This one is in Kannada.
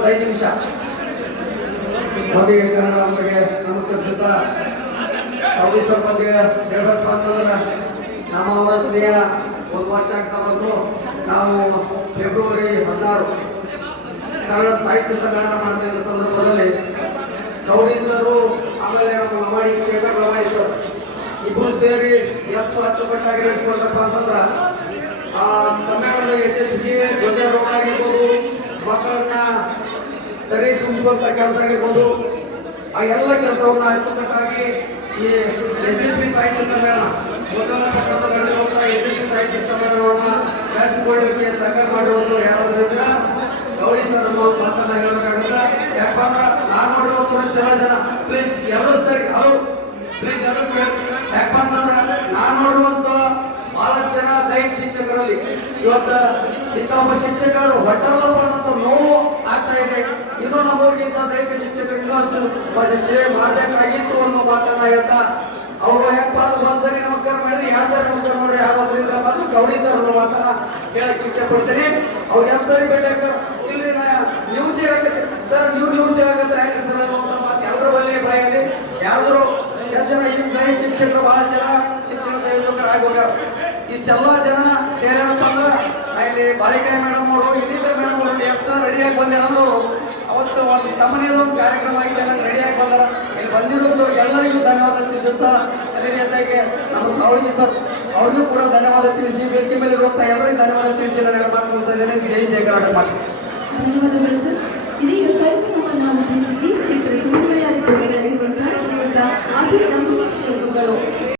5 ನಿಮಿಷ ಮೊದಲಿಗೆ ಕನ್ನಡ ಅವರಿಗೆ ನಮಸ್ಕರಿಸುತ್ತಾ ಅವಳಿ ಸ್ವಲ್ಪ ಬಗ್ಗೆ ಹೇಳ್ಬೇಕು ಅಂತಂದ್ರೆ ನಮ್ಮ ಅವಸ್ಥೆಯ ಒಂದು ವರ್ಷ ಆಗ್ತಾ ಬಂತು. ನಾವು ಫೆಬ್ರವರಿ 16 ಕನ್ನಡ ಸಾಹಿತ್ಯ ಸಮ್ಮೇಳನ ಮಾಡ್ತಾ ಇದ್ದ ಸಂದರ್ಭದಲ್ಲಿ ಕೌಡಿ ಸರು ಆಮೇಲೆ ನಮ್ಮ ಲಮಾಡಿ ಶೇಖರ್ ಲಮಾಡಿ ಸರ್ ಇಬ್ಬರು ಸೇರಿ ಎಷ್ಟು ಅಚ್ಚುಕಟ್ಟಾಗಿ ನಡೆಸ್ಕೊಳ್ಬೇಕು ಅಂತಂದ್ರೆ ಆ ಸಮ್ಮೇಳನದ ಯಶಸ್ವಿಗೆ ಧ್ವಜಾರೋಹಣ ಆಗಿರ್ಬೋದು, ಮಕ್ಕಳನ್ನ ಸರಿ ತುಂಬಿಸುವಂತ ಕೆಲಸ ಆಗಿರ್ಬೋದು, ಆ ಎಲ್ಲ ಕೆಲಸವನ್ನ ಅಚ್ಚುಕಟ್ಟಾಗಿ ಈ ಯಶಸ್ವಿ ಸಾಹಿತ್ಯ ಸಮ್ಮೇಳನ ಮೊದಲ ಪಟ್ಟಣದ ನಡೆಯುವಂತಹ ಯಶಸ್ವಿ ಸಾಹಿತ್ಯ ಸಮ್ಮೇಳನವನ್ನ ನಡೆಸಿಕೊಳ್ಳಲಿಕ್ಕೆ ಸಹಕಾರ ಮಾಡಿರುವಂತವ್ರು ಯಾರಾದ್ರಿಂದ ಗೌರಿ ಸರ್ ಅನ್ನೋ ಮಾತನ್ನ ಹೇಳಬೇಕಾಗುತ್ತೆ. ಯಾಕಂದ್ರೆ ನಾನು ನೋಡಿರುವಂತ ಜನ ಪ್ಲೀಸ್ ಎಲ್ಲರೂ ಸರಿ ಹಲೋ ಪ್ಲೀಸ್ ಎಲ್ಲರೂ ಯಾಕಂತಂದ್ರೆ ನಾನು ನೋಡಿರುವಂತ ಬಹಳಷ್ಟು ಜನ ದೈಹಿಕ ಶಿಕ್ಷಕರಲ್ಲಿ ಇವತ್ತು ಇಂಥ ಒಬ್ಬ ಶಿಕ್ಷಕರು ಹೊಟ್ಟಲ್ಲಪ್ಪನ್ನಂತ ನೋವು ಆಗ್ತಾ ಇದೆ. ಇನ್ನೂ ನಮ್ಮೂರಿಗಿಂತ ದೈಹಿಕ ಶಿಕ್ಷಕರು ಇನ್ನೊಂದು ವರ್ಷ ಸೇವೆ ಮಾಡಬೇಕಾಗಿತ್ತು ಅನ್ನೋ ಮಾತನ್ನ ಹೇಳ್ತಾ ಅವರು ಯಾಕಪ್ಪ ಒಂದ್ಸರಿ ನಮಸ್ಕಾರ ಮಾಡಿದ್ರೆ 2 ಸರಿ ನಮಸ್ಕಾರ ಮಾಡ್ರಿ ಯಾವ್ದ್ರಿಂದ ಬಂದು ಗೌಡಿ ಸರ್ ಅನ್ನೋ ಮಾತನ್ನ ಹೇಳಕ್ ಇಚ್ಛೆ ಪಡ್ತೀನಿ. ಅವ್ರು ಎಷ್ಟು ಸರಿ ಬೇಕಾಗ್ತಾರೆ ಇಲ್ರಿ ನಿವೃತ್ತಿ ಆಗತ್ತೆ ಸರ್, ನೀವು ನಿವೃತ್ತಿ ಆಗತ್ತೆ ಯಾಕೆ ಸರ್ ಅನ್ನುವಂಥ ಮಾತು ಎಲ್ಲರ ಬಳಿ ಬಾಯಲ್ಲಿ ಯಾರಾದರೂ ಎಷ್ಟು ಜನ ಈ ದೈಹಿಕ ಶಿಕ್ಷಕರು ಬಹಳ ಜನ ಶಿಕ್ಷಣ ಸಂಯೋಜಕರಾಗಿ ಹೋಗ್ಯಾರ. ಇಷ್ಟೆಲ್ಲ ಜನ ಸೇರೇನಪ್ಪ ಅಂದ್ರೆ ಇಲ್ಲಿ ಬಾಲಿಕಾಯಿ ಮೇಡಮ್ ಅವರು ಇನ್ನಿತರ ಮೇಡಮ್ ಅವರು ಎಷ್ಟು ರೆಡಿಯಾಗಿ ಬಂದೇನಂದ್ರು ಅವತ್ತು ಒಂದು ತಮ್ಮನೇದ ಒಂದು ಕಾರ್ಯಕ್ರಮ ಆಗಿದೆ ರೆಡಿಯಾಗಿ ಬಂದಾರ. ಇಲ್ಲಿ ಬಂದಿರೋದವ್ರಿಗೆ ಎಲ್ಲರಿಗೂ ಧನ್ಯವಾದ ತಿಳಿಸುತ್ತಾ ಅದೇ ರೀತಿಯಾಗಿ ನಮ್ಮ ಸಾವಳಿಗೆ ಸರ್ ಅವ್ರಿಗೂ ಕೂಡ ಧನ್ಯವಾದ ತಿಳಿಸಿ ವೇದಿಕೆ ಮೇಲೆ ಇರುವಂಥ ಎಲ್ಲರಿಗೂ ಧನ್ಯವಾದ ತಿಳಿಸಿ ನಾನು ಮಾತನಾಡ್ತಾ ಇದ್ದೇನೆ. ಜೈ ಕರ್ನಾಟಕ ಮಾತು. ಧನ್ಯವಾದಗಳು ಸರ್. ಇದೀಗ ಕಾರ್ಯಕ್ರಮವನ್ನು ಉದ್ದೇಶಿಸಿ ಕ್ಷೇತ್ರ ಸಮನ್ವಯಾಧಿಕಾರಿಗಳಾಗಿರುವಂತಹ ಶ್ರೀಯುತ ಅಭಿನವ್ ಸೇವಕಗಳು